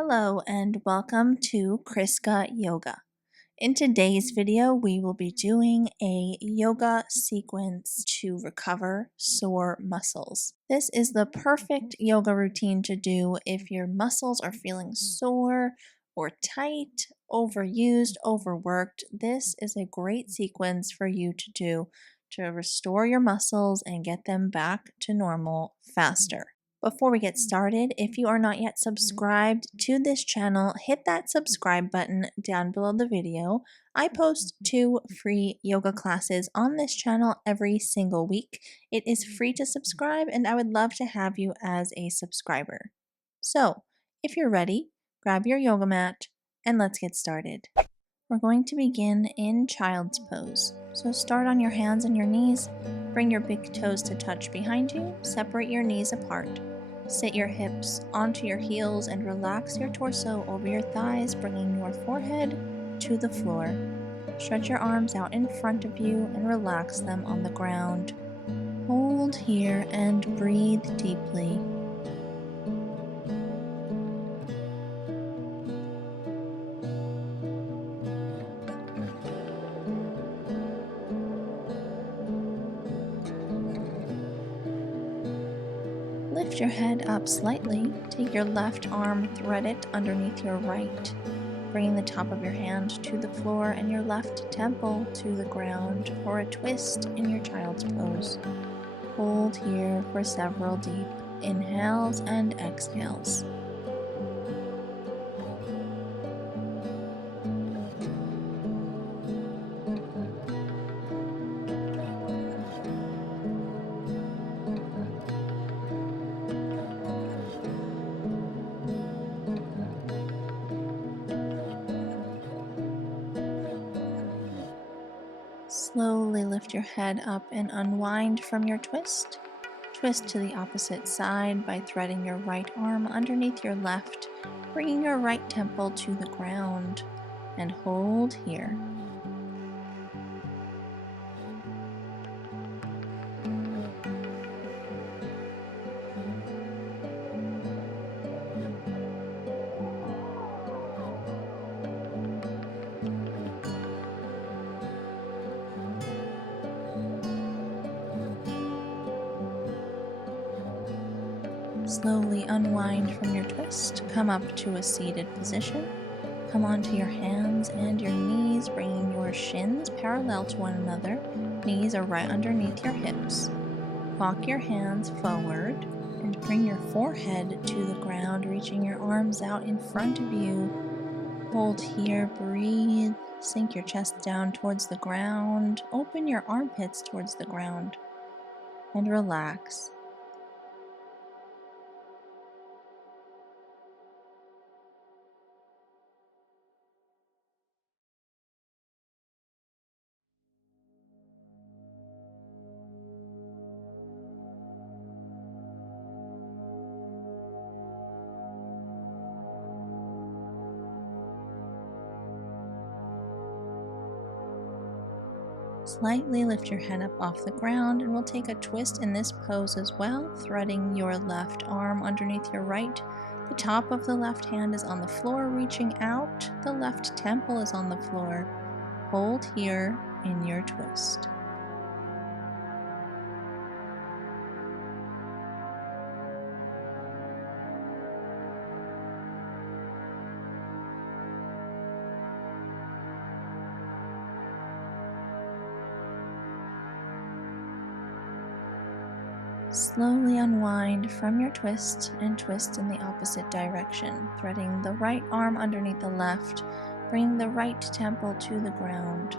Hello and welcome to ChriskaYoga. In today's video, we will be doing a yoga sequence to recover sore muscles. This is the perfect yoga routine to do if your muscles are feeling sore or tight, overused, overworked. This is a great sequence for you to do to restore your muscles and get them back to normal faster. Before we get started, if you are not yet subscribed to this channel, hit that subscribe button down below the video. I post 2 free yoga classes on this channel every single week. It is free to subscribe and I would love to have you as a subscriber. So, if you're ready, grab your yoga mat and let's get started. We're going to begin in child's pose. So start on your hands and your knees. Bring your big toes to touch behind you. Separate your knees apart. Sit your hips onto your heels and relax your torso over your thighs, bringing your forehead to the floor. Stretch your arms out in front of you and relax them on the ground. Hold here and breathe deeply. Lift your head up slightly. Take your left arm, thread it underneath your right, bringing the top of your hand to the floor and your left temple to the ground for a twist in your child's pose. Hold here for several deep inhales and exhales. Slowly lift your head up and unwind from your twist. Twist to the opposite side by threading your right arm underneath your left, bringing your right temple to the ground, and hold here. Slowly unwind from your twist. Come up to a seated position. Come onto your hands and your knees, bringing your shins parallel to one another. Knees are right underneath your hips. Walk your hands forward and bring your forehead to the ground, reaching your arms out in front of you. Hold here, breathe, sink your chest down towards the ground, open your armpits towards the ground, and relax. Slightly lift your head up off the ground and we'll take a twist in this pose as well, threading your left arm underneath your right. The top of the left hand is on the floor, reaching out. The left temple is on the floor. Hold here in your twist. Slowly unwind from your twist and twist in the opposite direction, threading the right arm underneath the left, bring the right temple to the ground.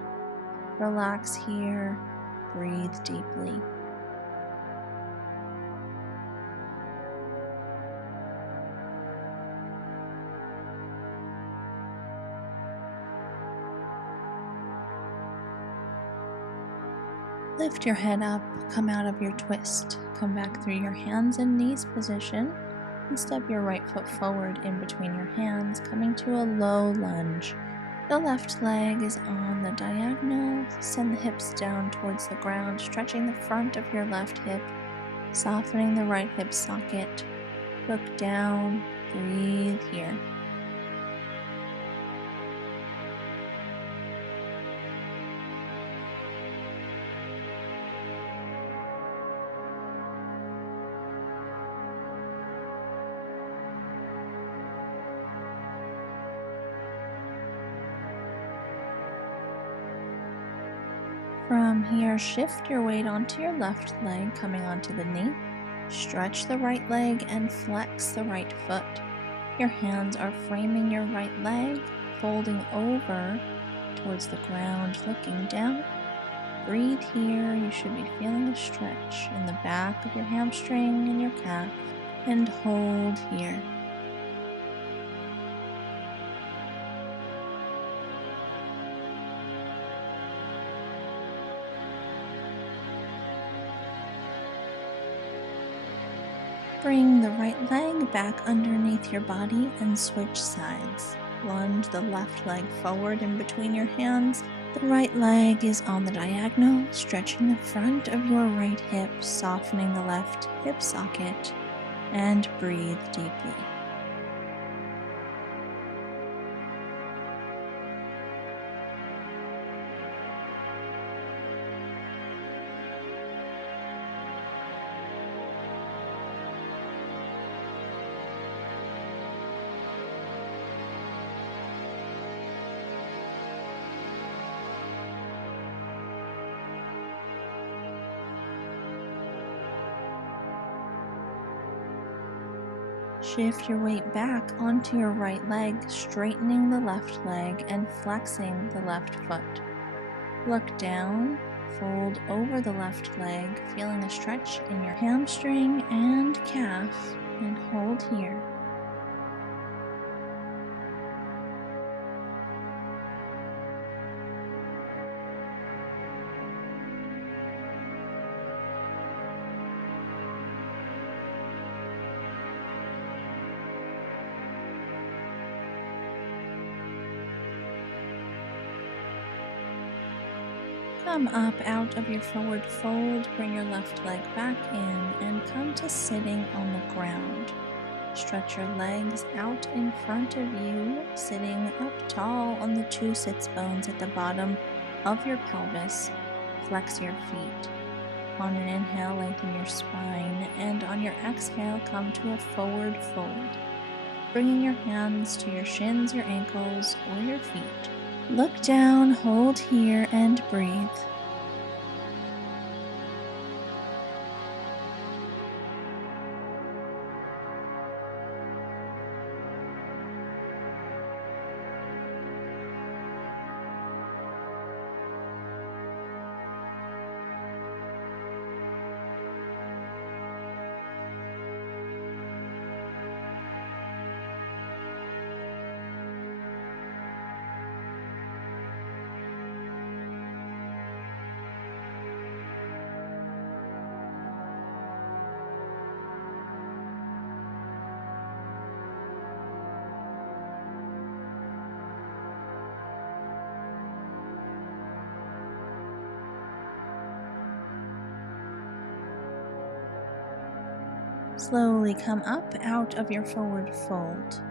Relax here, breathe deeply. Lift your head up, come out of your twist. Come back through your hands and knees position and step your right foot forward in between your hands, coming to a low lunge. The left leg is on the diagonal. Send the hips down towards the ground, stretching the front of your left hip, softening the right hip socket. Look down, breathe here. From here, shift your weight onto your left leg, coming onto the knee. Stretch the right leg and flex the right foot. Your hands are framing your right leg, folding over towards the ground, looking down. Breathe here. You should be feeling a stretch in the back of your hamstring and your calf. And hold here. Bring the right leg back underneath your body and switch sides. Lunge the left leg forward in between your hands. The right leg is on the diagonal, stretching the front of your right hip, softening the left hip socket, and breathe deeply. Shift your weight back onto your right leg, straightening the left leg and flexing the left foot. Look down, fold over the left leg, feeling a stretch in your hamstring and calf, and hold here. Come up out of your forward fold, bring your left leg back in and come to sitting on the ground. Stretch your legs out in front of you, sitting up tall on the two sits bones at the bottom of your pelvis. Flex your feet. On an inhale, lengthen your spine, and on your exhale, come to a forward fold, bringing your hands to your shins, your ankles, or your feet. Look down, hold here, and breathe. Slowly come up out of your forward fold.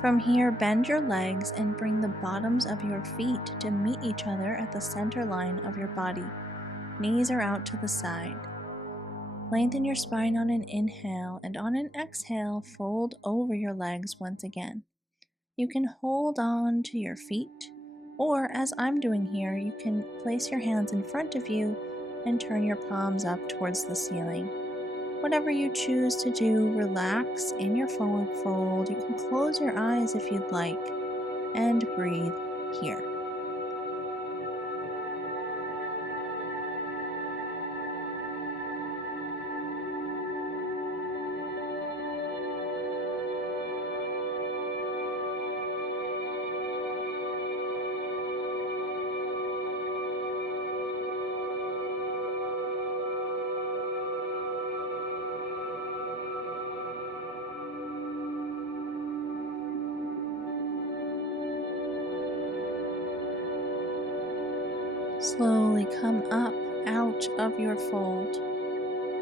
From here, bend your legs and bring the bottoms of your feet to meet each other at the center line of your body. Knees are out to the side. Lengthen your spine on an inhale, and on an exhale, fold over your legs once again. You can hold on to your feet, or as I'm doing here, you can place your hands in front of you and turn your palms up towards the ceiling. Whatever you choose to do, relax in your forward fold. You can close your eyes if you'd like, and breathe here. Slowly come up out of your fold.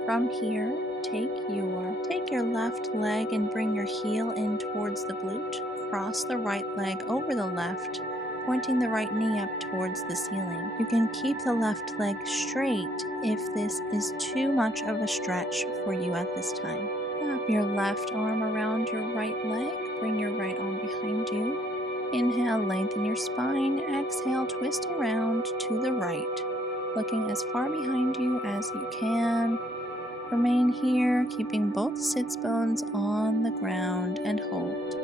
From here, take your left leg and bring your heel in towards the glute. Cross the right leg over the left, pointing the right knee up towards the ceiling. You can keep the left leg straight if this is too much of a stretch for you at this time. Wrap your left arm around your right leg. Bring your right arm behind you. Inhale, lengthen your spine. Exhale, twist around to the right. looking as far behind you as you can. Remain here, keeping both sits bones on the ground, and hold.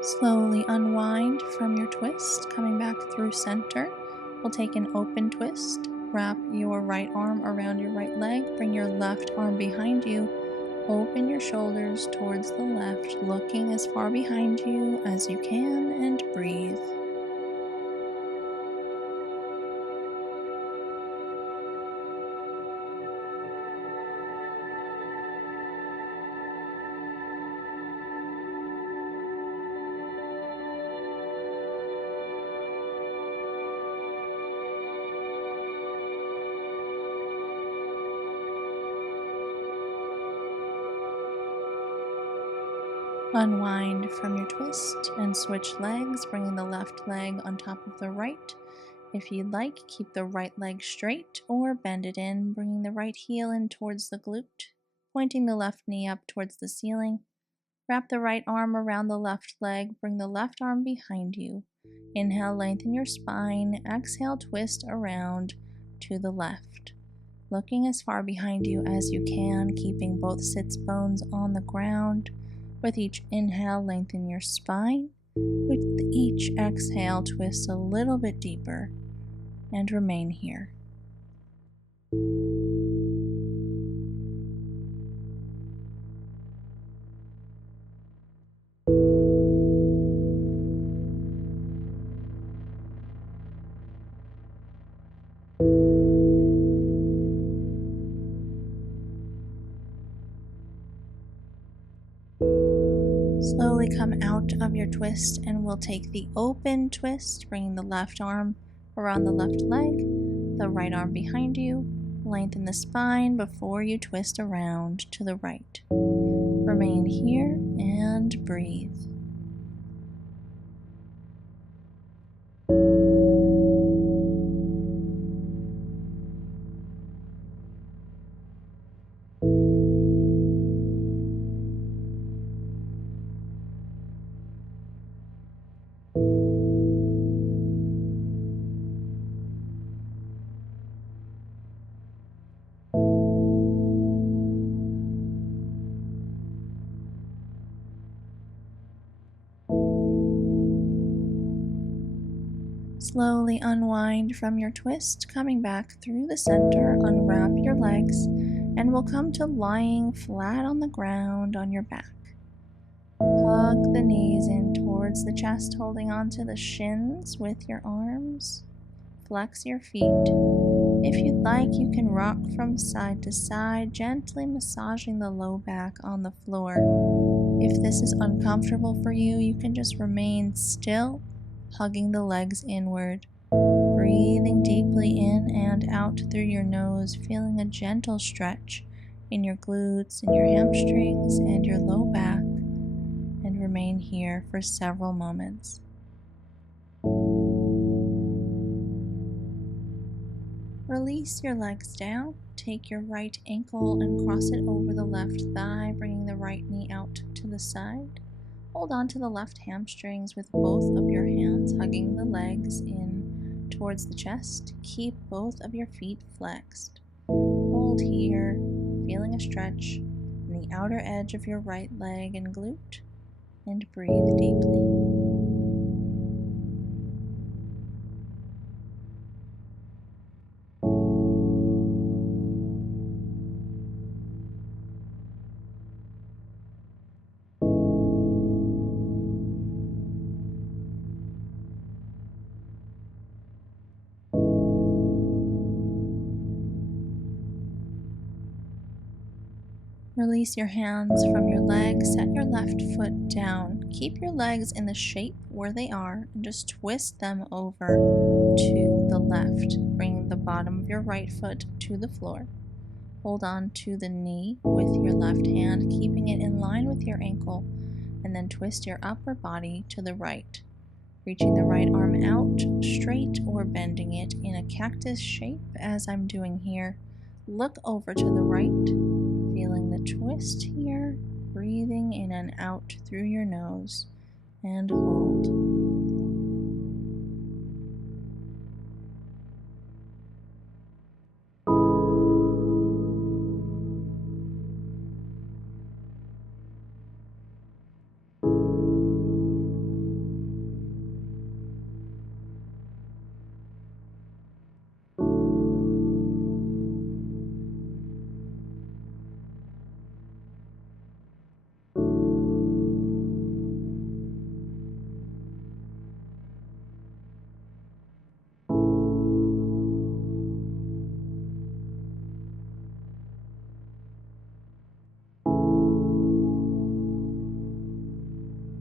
Slowly unwind from your twist, coming back through center. We'll take an open twist. Wrap your right arm around your right leg. Bring your left arm behind you. Open your shoulders towards the left, looking as far behind you as you can, and breathe. Unwind from your twist and switch legs, bringing the left leg on top of the right. If you'd like, keep the right leg straight or bend it in, bringing the right heel in towards the glute, pointing the left knee up towards the ceiling. Wrap the right arm around the left leg, bring the left arm behind you. Inhale, lengthen your spine. Exhale, twist around to the left. Looking as far behind you as you can, keeping both sits bones on the ground. With each inhale, lengthen your spine. With each exhale, twist a little bit deeper and remain here. Slowly come out of your twist and we'll take the open twist, bringing the left arm around the left leg, the right arm behind you. Lengthen the spine before you twist around to the right. Remain here and breathe. Slowly unwind from your twist, coming back through the center. Unwrap your legs, and we'll come to lying flat on the ground on your back. Hug the knees in towards the chest, holding onto the shins with your arms. Flex your feet. If you'd like, you can rock from side to side, gently massaging the low back on the floor. If this is uncomfortable for you, you can just remain still, hugging the legs inward, breathing deeply in and out through your nose, feeling a gentle stretch in your glutes and your hamstrings and your low back, and remain here for several moments. Release your legs down. Take your right ankle and cross it over the left thigh, bringing the right knee out to the side. Hold on to the left hamstrings with both of your hands, hugging the legs in towards the chest. Keep both of your feet flexed. Hold here, feeling a stretch in the outer edge of your right leg and glute, and breathe deeply. Release your hands from your legs, set your left foot down. Keep your legs in the shape where they are and just twist them over to the left. Bring the bottom of your right foot to the floor. Hold on to the knee with your left hand, keeping it in line with your ankle, and then twist your upper body to the right. Reaching the right arm out straight or bending it in a cactus shape as I'm doing here. Look over to the right, feeling the twist here, breathing in and out through your nose, and hold.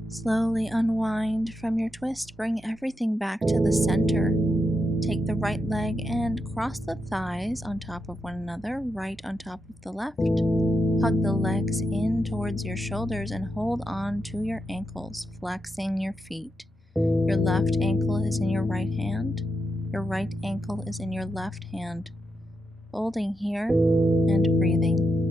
Slowly unwind from your twist. Bring everything back to the center. Take the right leg and cross the thighs on top of one another, right on top of the left. Hug the legs in towards your shoulders and hold on to your ankles, flexing your feet. Your left ankle is in your right hand. Your right ankle is in your left hand. Holding here and breathing.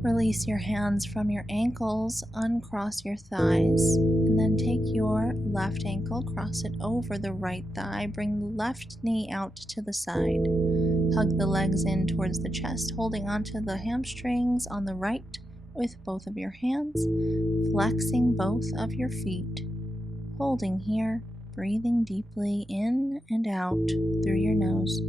Release your hands from your ankles, uncross your thighs, and then take your left ankle, cross it over the right thigh, bring the left knee out to the side. Hug the legs in towards the chest, holding onto the hamstrings on the right with both of your hands, flexing both of your feet, holding here, breathing deeply in and out through your nose.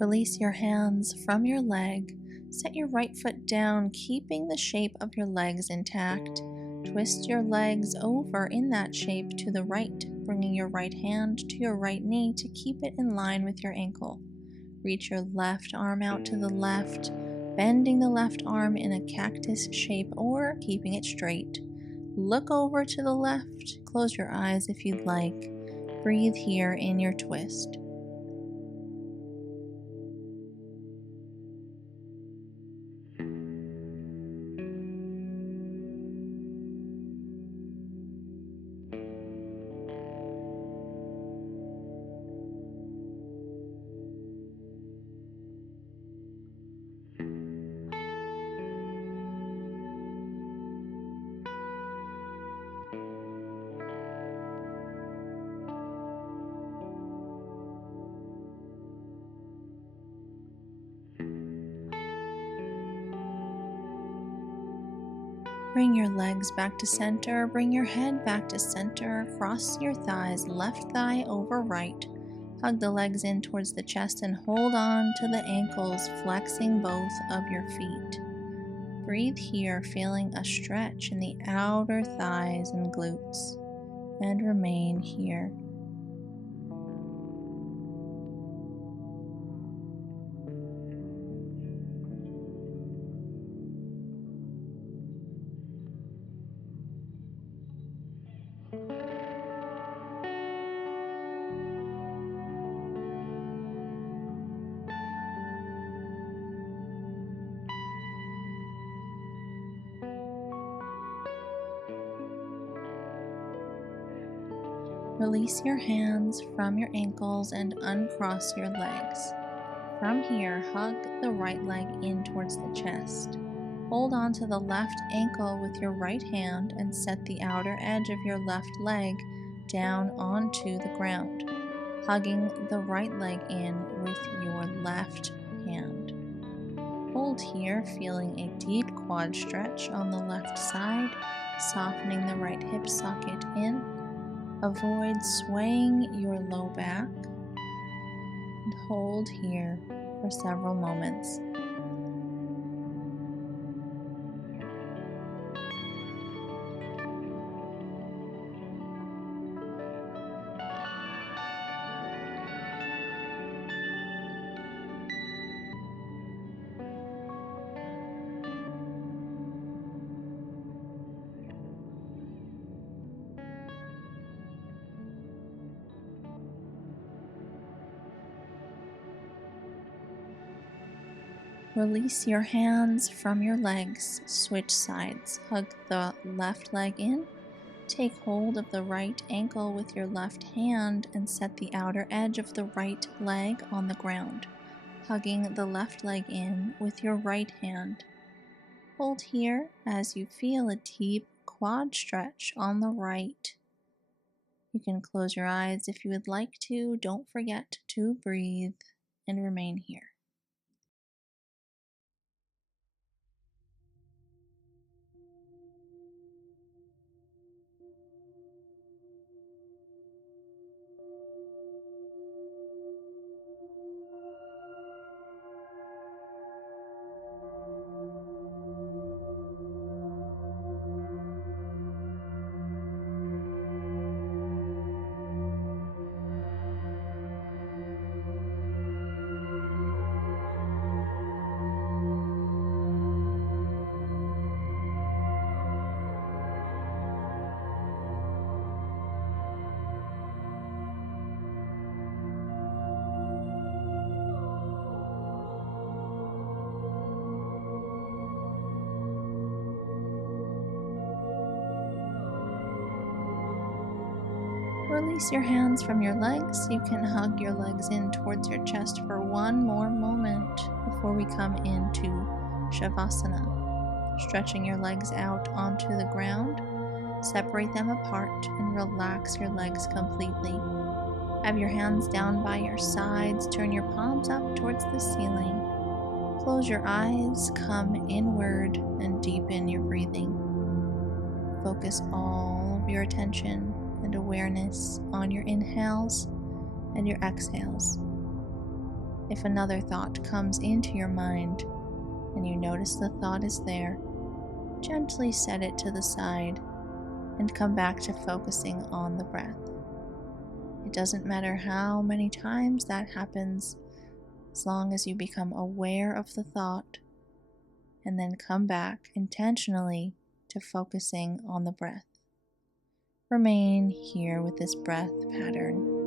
Release your hands from your leg. Set your right foot down, keeping the shape of your legs intact. Twist your legs over in that shape to the right, bringing your right hand to your right knee to keep it in line with your ankle. Reach your left arm out to the left, bending the left arm in a cactus shape or keeping it straight. Look over to the left. Close your eyes if you'd like. Breathe here in your twist. Bring your legs back to center, bring your head back to center, cross your thighs, left thigh over right. Hug the legs in towards the chest and hold on to the ankles, flexing both of your feet. Breathe here, feeling a stretch in the outer thighs and glutes, and remain here. Release your hands from your ankles and uncross your legs. From here, hug the right leg in towards the chest. Hold on to the left ankle with your right hand and set the outer edge of your left leg down onto the ground. hugging the right leg in with your left hand. Hold here, feeling a deep quad stretch on the left side, softening the right hip socket in. Avoid swaying your low back and hold here for several moments. Release your hands from your legs, switch sides, hug the left leg in, take hold of the right ankle with your left hand and set the outer edge of the right leg on the ground, hugging the left leg in with your right hand. Hold here as you feel a deep quad stretch on the right. You can close your eyes if you would like to. Don't forget to breathe and remain here. Release your hands from your legs. You can hug your legs in towards your chest for one more moment before we come into Shavasana. Stretching your legs out onto the ground, separate them apart and relax your legs completely. Have your hands down by your sides, turn your palms up towards the ceiling. Close your eyes, come inward and deepen your breathing. Focus all of your attention and awareness on your inhales and your exhales. If another thought comes into your mind and you notice the thought is there, gently set it to the side and come back to focusing on the breath. It doesn't matter how many times that happens, as long as you become aware of the thought and then come back intentionally to focusing on the breath. Remain here with this breath pattern.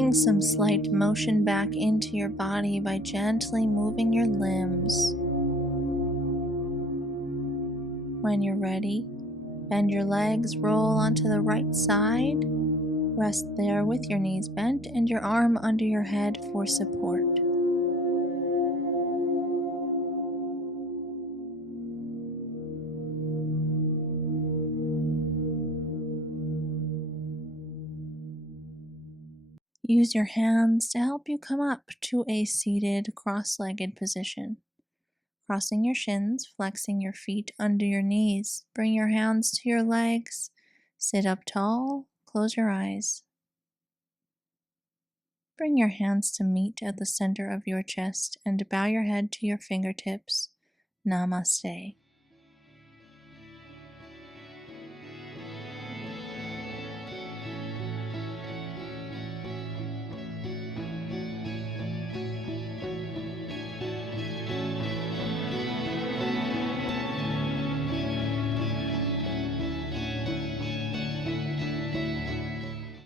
Bring some slight motion back into your body by gently moving your limbs. When you're ready, bend your legs, roll onto the right side. Rest there with your knees bent and your arm under your head for support. Use your hands to help you come up to a seated cross-legged position. Crossing your shins, flexing your feet under your knees. Bring your hands to your legs. Sit up tall. Close your eyes. Bring your hands to meet at the center of your chest and bow your head to your fingertips. Namaste.